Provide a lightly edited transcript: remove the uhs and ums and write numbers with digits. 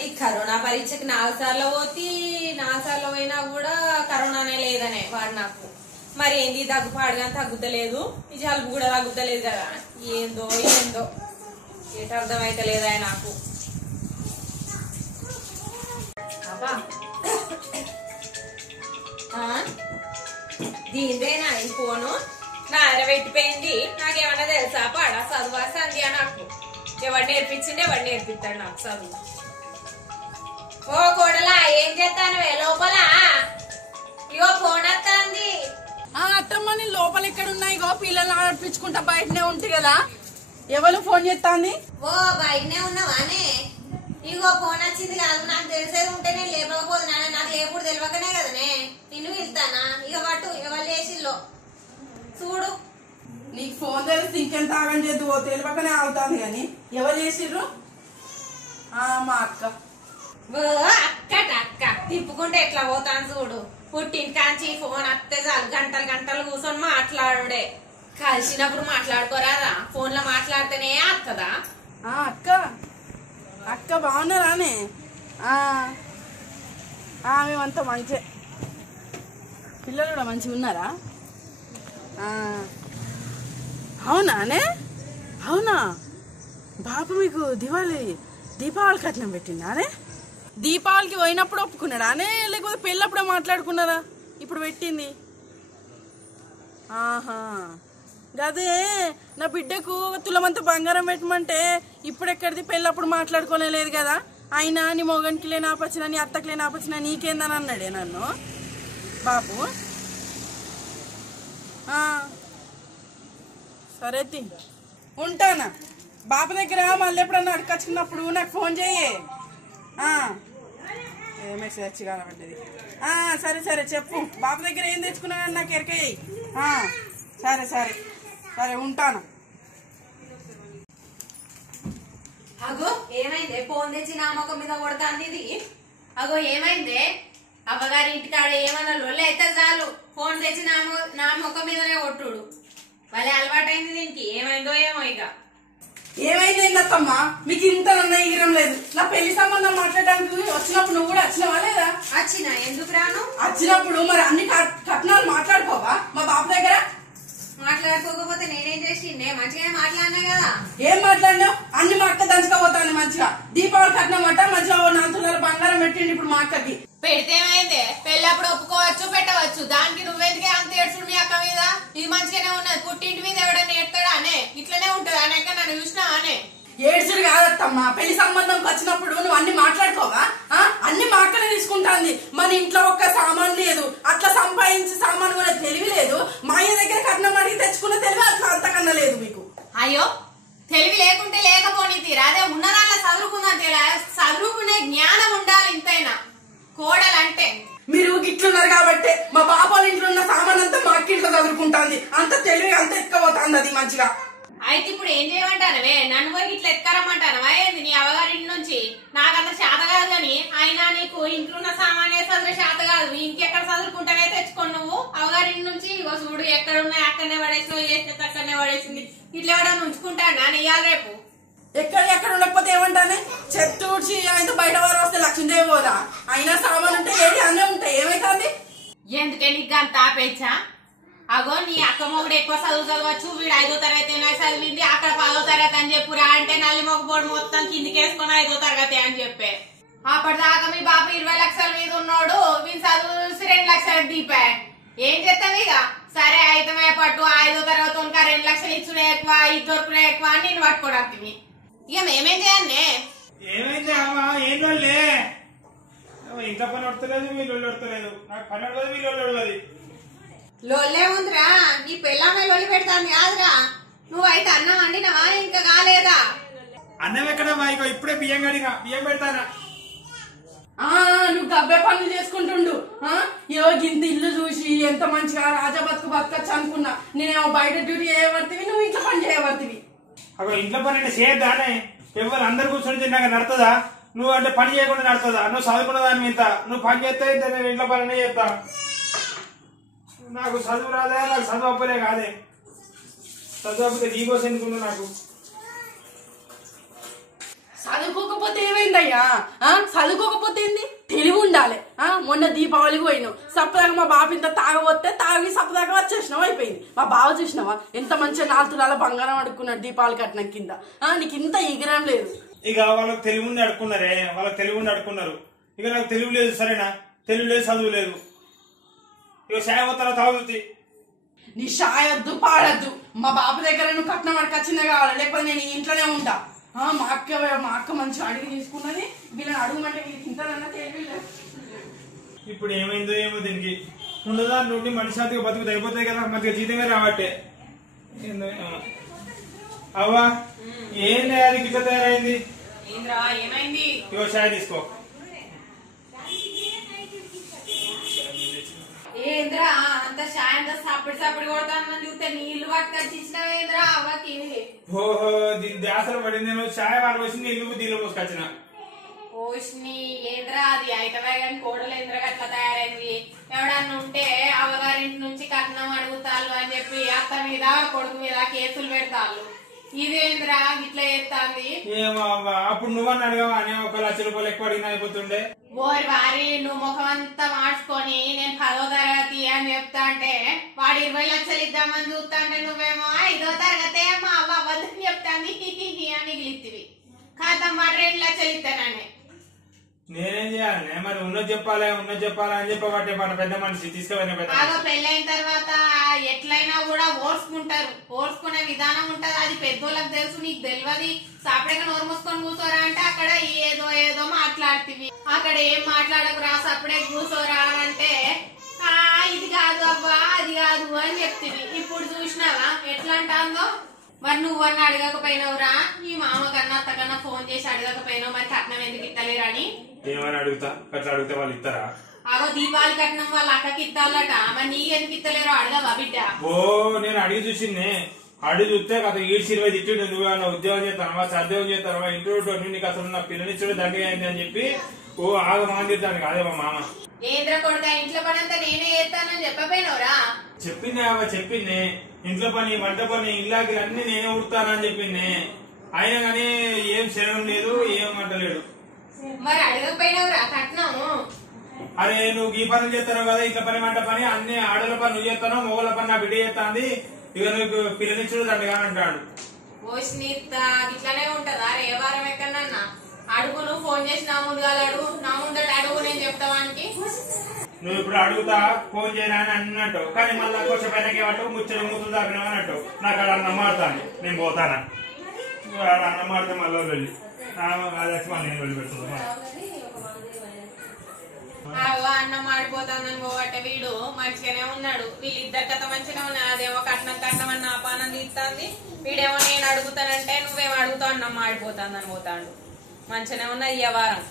ఈ కరోనా పరీక్షకి 4 సార్లు పోతి 4 సార్లు పోయినా కూడా కరోనానే లేదనే వాడు నాకు. మరి ఏంది దగ్గుపాడుగా తగ్గుతలేదు, ఈ జలుబు కూడా తగ్గుతలేదు కదా. ఏందో ఏందో ఏట అర్థమైతే లేదా నాకు. దీందేనా ఈ ఫోను నా పెట్టిపోయింది. నాకేమన్నా తెలుసా పాడా చదువా సంధ్య? నాకు ఎవరు నేర్పించింది, ఎవరు నేర్పిస్తాడు నాకు చదువు? ఓ కోడలా ఏం చేస్తాను లోపల? ఇగో ఫోన్ వస్తుంది. అత్తమ్మ నేను లోపల ఎక్కడ ఉన్నాయి? ఇగో పిల్లలు ఆడిపించుకుంటా బయటనే ఉంటే కదా. ఎవరు ఫోన్ చేస్తాంది? ఓ బయటనే ఉన్నావానే? ఇగో ఫోన్ వచ్చింది కాదు, నాకు తెలిసేది ఉంటే నేను లేపకపోతున్నా. నాకు లేపుడు తెలియకనే కదనే నిన్ను వెళ్తానా. ఇక పట్టు ఎవరు లేచిల్లో చూడు. నీకు ఫోన్ తెలిసి ఇంకెంత ఆగం చేద్దు, తెలియకనే ఆగుతాంది కానీ ఎవరు చేసిర్రు? మా అక్క. ఓ అక్కట అక్క తిప్పుకుంటే ఎట్లా పోతాను చూడు. పుట్టిన కాంచి ఫోన్ అత్తే చాలు గంటలు గంటలు కూర్చొని మాట్లాడుడే. కలిసినప్పుడు మాట్లాడుకోరాదా? ఫోన్ లో మాట్లాడితేనే అత్తదా? అక్క అక్క బాగున్నారానే? మేమంతా మంచి. పిల్లలు కూడా మంచిగా ఉన్నారా? అవునానే? అవునా బాబు మీకు దీపావళి కట్నం పెట్టిందానే? దీపావళికి పోయినప్పుడు ఒప్పుకున్నాడా అనే, లేకపోతే పెళ్ళప్పుడే మాట్లాడుకున్నారా? ఇప్పుడు పెట్టింది. ఆహా గదే నా బిడ్డకు తులమంతా బంగారం పెట్టమంటే ఇప్పుడు ఎక్కడిది, పెళ్ళప్పుడు మాట్లాడుకోలేదు కదా. అయినా నీ మొగనికి లేని ఆపచ్చినా, నీ అత్తకి లేని ఆపచ్చినా నీకేందని అన్నాడే నన్ను బాబు. సరే ఉంటానా. బాబు దగ్గర మళ్ళీ ఎప్పుడన్నా అడగచ్చుకున్నప్పుడు నాకు ఫోన్ చెయ్యి. ఏ మెసేజ్ వచ్చి కానబడ్డది. సరే సరే చెప్పు. బాబు దగ్గర ఏం తెచ్చుకున్నానని నాకు ఎరకయ్యి. సరే సరే సరే ఉంటాను. అగో ఏమైందే? ఫోన్ తెచ్చి నా ముఖం మీద కొడతాంది ఇది. అగో ఏమైందే? అవ్వగారి ఇంటికాడ ఏమన్నా లొల్లి అయితే చాలు ఫోన్ తెచ్చి నా ముఖం మీదనే కొట్టుడు. వాళ్ళే అలవాటైంది దీనికి. ఏమైందో ఏమో ఇక. ఏమైంది అత్తమ్మా? మీకు ఇంత ఈరం లేదు. నా పెళ్లి సంబంధం మాట్లాడడానికి వచ్చినప్పుడు నువ్వు కూడా వచ్చినవా లేదా? వచ్చినా. ఎందుకు రాను? వచ్చినప్పుడు మరి అన్ని కట్నాలు మాట్లాడుకోవా మా బాబు దగ్గర? మాట్లాడుకోకపోతే నేనేం చేసిండే? మంచిగానే మాట్లాడినా కదా. ఏం మాట్లాడినావు? అన్ని మా అక్క దంచుకోపోతాను మంచిగా. దీపావళి కట్నం అంట మంచిగా 4 తులాల బంగారం పెట్టిండి ఇప్పుడు మా అక్కకి. పెడితే ఏమైందే? పెళ్ళప్పుడు ఒప్పుకోవచ్చు, పెట్టవచ్చు. దానికి నువ్వెందుకే అంత ఏడ్చుడు మీ అక్క మీద? ఇది మంచిగానే ఉన్నది. పుట్టింటి మీద ఎవడన్నా ఏడతాడా అనే? ఇట్లనే ఉంటది అనే. నన్ను చూసినా అనే? ఏడ్చుడు కాదత్తమ్మా. పెళ్లి సంబంధంకి వచ్చినప్పుడు నువ్వు అన్ని మాట్లాడుకోవా? అన్ని మా అక్కనే తీసుకుంటాంది. మన ఇంట్లో ఒక్క సామాన్ లేదు. అట్లా సంపాదించి సామాన్ కూడా తెలివి లేదు. మా అయ్య దగ్గర కట్నం అడిగి తెచ్చుకున్న తెలివి అట్లా అంతకన్నా లేదు మీకు. అయ్యో తెలివి లేకుంటే లేకపోని తీరా. అదే ఉన్నదాన్న చదువుకుందని చదువుకునే జ్ఞానం ఉండాలి ఇంతైనా కోడలంటే. మీరు గిట్లున్నారు కాబట్టి మా బాబాల ఇంట్లో ఉన్న సామాన్ అంతా మా అక్క ఇంట్లో చదువుకుంటాంది. అంత తెలివి అంత ఎక్కబోతుంది అది మంచిగా. అయితే ఇప్పుడు ఏం చేయమంటానవే? నన్ను పోయి ఇట్లా ఎత్తుకరమ్మంటానవా ఏంది నీ అవగారింటి నుంచి? నాకంత శాత కాదు కానీ అయినా నీకు ఇంట్లో ఉన్న సామాన్య చదువు శాత కాదు. ఇంకెక్కడ చదువుకుంటావే తెచ్చుకోండి నువ్వు అవగారింటి నుంచి. ఇగో చూడు ఎక్కడ ఉన్నాయి అక్కడనే పడేసి చేస్తే అక్కడనే పడేసింది. ఇట్లా ఎవడన్నా ఉంచుకుంటాను నేను ఇయ్యాలి రేపు. ఎక్కడ ఉండకపోతే ఏమంటానే? చెట్టు ఊడ్చి ఆయన బయట వారు వస్తే లక్ష్మీదేవి పోదా? అయినా సామాన్ ఉంటే ఏది అన్నీ ఉంటాయి. ఏమైతుంది? ఎందుకే నీకు అంత ఆపేచ్చా? అగో నీ అక్క మొగుడు ఎక్కువ చదవచ్చు. వీడు 5వ తరగతి చదివింది, అక్కడ 10వ తరగతి అని చెప్పురా అంటే నల్లి మొగబోడు మొత్తం కిందికేసుకుని 5వ తరగతి అని చెప్పే. అప్పటిదాకా మీ బాబు 20 లక్షల మీద ఉన్నాడు. వీళ్ళు చదువు 2 లక్షలకు దీపా. ఏం చేస్తావు ఇక? సరే అయితే పట్టు 5వ తరగతి ఉనక 2 లక్షలు ఇచ్చుడే ఎక్కువ, ఇది దొరుకునే ఎక్కువ అని నేను పట్టుకోవడానికి. ఇక మేమేం చేయాలి? ఏమైంది అమ్మా? ఏం లే ఇంట్లో పని వడతలేదు, వీళ్ళు వడతలేదు. నాకు పని వడదు, వీళ్ళు వడదు. లొల్లే ఉందిరా. నీ పిల్లమే లొల్లి పెడతాను కాదురా. నువ్వైతే అన్నం వండినవా? ఇంకా కాలేదా? అన్నం ఎక్కడ ఇగో ఇప్పుడే బియ్యం కడిగా బియ్యం పెడతానా. నువ్వు గబ్బే పనులు చేసుకుంటుండు. ఇంత ఇల్లు చూసి ఎంత మంచిగా రాజా బతుకు బతకచ్చు అనుకున్నా. నేనేమో బయట డ్యూటీ చేయబడుతుంది, నువ్వు ఇంట్లో పని చేయబడుతుంది. అగో ఇంట్లో పని అంటే చేయద్దానే? ఎవరు అందరు కూర్చొని తిన్నాక నడుతుందా? నువ్వు అంటే పని చేయకుండా నడుతుందా? నువ్వు చదువుకున్న దాని ఇంత నువ్వు పని చేస్తే నేను ఇంట్లో పని చేస్తా. నాకు చదువు రాదే, నాకు చదువు అప్పలే కాదే. చదువు అప్పితే నీకోసం ఎందుకున్నా నాకు. ఏందయ్యా చదువుకోకపోతే ఏంది తెలివి ఉండాలి. మొన్న దీపావళికి పోయినావు సప్పదాకా మా బాబు ఇంత తాగబోతే తాగి సప్పదాకా వచ్చేసినావు అయిపోయింది. మా బావ చూసినావా ఎంత మంచిగా 4 తులాల బంగారం అడుక్కున్నాడు దీపావళి కట్నం కింద. నీకు ఇంత ఎగిరం లేదు. ఇక వాళ్ళకి తెలివి ఉంది అడుక్కున్నారే, వాళ్ళకి తెలివి ఉంది అడుక్కున్నారు. ఇక నాకు తెలివి లేదు, సరేనా? తెలివి లేదు, చదువు లేదు. ఇక సాయవతల తాగుతుంది. నీ షాయొద్దు పాడద్దు. మా బాబు దగ్గర నువ్వు కట్నం అడకొచ్చిందే కావాలి, లేకపోతే నేను ఇంట్లోనే ఉంటా. మా అక్క మంచిగా అడిగి తీసుకున్నది. వీళ్ళని అడుగుమంటే వీళ్ళకి ఇంతదన్నా తెలివి లేదు. ఇప్పుడు ఏమైందో ఏమో దీనికి. ఉండదా నుండి మనిషి బతుకు అయిపోతాయి కదా, మంచిగా జీతమే రావట్టే. అవ్వా ఏం అది గిట్ల తయారైంది? ఏమైంది? ఇగో చాయ్ తీసుకో. ఏంద్రా అంత సాయంత్ర సప్పడి కొడతానని చూస్తే నీళ్లు పట్టుకొచ్చినావేంద్రా అవ్వకి? ఓహో దీని దాసలు పడింది. నేను చాయ్ వాడి వచ్చి నీళ్లు పోసుకొచ్చిన. ఓష్ని ఏంద్రా అది అయితమే కానీ కోడలు ఏంద్రా అట్లా తయారైంది. ఎవడన్నా ఉంటే అవ్వగారింటి నుంచి కట్నం అడుగుతారు అని చెప్పి అత్త మీద కొడుకు మీద కేసులు పెడతారు. ఇదేంద్రా ఇట్లా చేస్తాంది? ఏమో అవ్వ, అప్పుడు నువ్వని అడగవా? 1 లక్ష రూపాయలు ఎక్కువ అడిగినా అయిపోతుండే. ఓరి వారి నువ్వు ముఖం అంతా మార్చుకొని నేను 10వ తరగతి అని చెప్తా అంటే వాడు 20 లక్షలు ఇద్దామని చూస్తా అంటే నువ్వేమో 5వ తరగతి మా అవ్వ అబద్ధం చెప్తాంది అని గిలిత్తివి. కాదం వాడు 2 లక్షలు ఇస్తానని నేనేం చేయాలి? మరి ఉన్నది చెప్పాలి అని చెప్పబట్టే మన పెద్ద మనిషి తీసుకుపోయిన పెళ్ళైన తర్వాత ఎట్లయినా కూడా ఓర్చుకునే విధానం ఉంటది. అది పెద్దోళ్ళకి తెలుసు, నీకు తెలియదు. సపరేట్గా నోరు మూసుకొని కూర్చోరా అంటే అక్కడ ఏదో మాట్లాడుతీవి. అక్కడ ఏం మాట్లాడకురా సపడే కూర్చోరా అంటే ఇది కాదు అబ్బా అది కాదు అని చెప్తివి. ఇప్పుడు చూసినావా ఎట్లా అంటాందో? మరి నువ్వన్నా అడగకపోయినావురా? ఈ మామ కన్నా అత్త కన్నా ఫోన్ చేసి అడగకపోయినావు మరి కట్నం ఎందుకు ఇస్తలేరని? ఏమని అడుగుతా? అట్లా అడిగితే వాళ్ళు ఇస్తారా? అగో దీపావళి కట్నం వాళ్ళ అక్కకి ఇస్తాలట, మరి నీకెందుకు ఇస్తలేరో అడగవా బిడ్డ? ఓ నేను అడిగి చూసిందే. అడిగి చూస్తే అతను 7-20 తిట్టిండు. నువ్వేమన్నా ఉద్యోగం చేస్తానవా, సద్యోగం చేస్తానవా, ఇంట్లో నీకు అసలు నా పిల్లనిచ్చుడు దండగా అయింది అని చెప్పి ఆగమాని చెప్తాను. కాదే మా మామ ఏంద్ర కొడుక ఇంట్లో పని అంతా నేనే చేస్తానని చెప్పపోయినవరా? చెప్పింది ఇంట్లో పని, వంట పని, ఇల్లాకి అన్ని నేనే ఉడతానని చెప్పింది. అయినా కానీ ఏం శరణం లేదు, ఏం అంటలేడు. మరి అడగకపోయినవరా కట్నము? అరే నువ్వు ఈ పనులు చేస్తాను కదా, ఇంట్లో పని వంట పని అన్ని ఆడల పని నువ్వు చేస్తాను, మొగల పని నా బిడ్డ చేస్తాంది. ఇక నువ్వు పిల్లనిచ్చుడు దండగా అంటాడు. ఓ స్నేహిత ఇట్లానే ఉంటదా? ఏ వారం ఎక్కడన్నా అడుగు, నువ్వు ఫోన్ చేసి నా ముందుగా అడుగు, నా ముందట అడుగు నేను చెప్తావానికి. నువ్వు ఇప్పుడు అడుగుతా ఫోన్ చేయరా అని అన్నట్టు, కానీ మళ్ళీ కొంచెం పైనకి అటు ముచ్చట మూతుందా అన్నట్టు నాకు అక్కడ అన్నం మారుతాను. నేను పోతానా? అన్నం మారితే మళ్ళీ వెళ్ళి మళ్ళీ నేను వెళ్ళి పెడుతున్నా. అన్నం మాడిపోతానని పోవట్టే వీడు మంచిగానే ఉన్నాడు. వీళ్ళిద్దరి కథ మంచిగా ఉన్నాయి. అదేమో కట్నం అని నా పానం తీస్తుంది, వీడేమో నేను అడుగుతానంటే నువ్వేమో అడుగుతావు అన్నం మాడిపోతానని పోతాడు. మంచిగానే ఉన్నాయి ఈ వారం.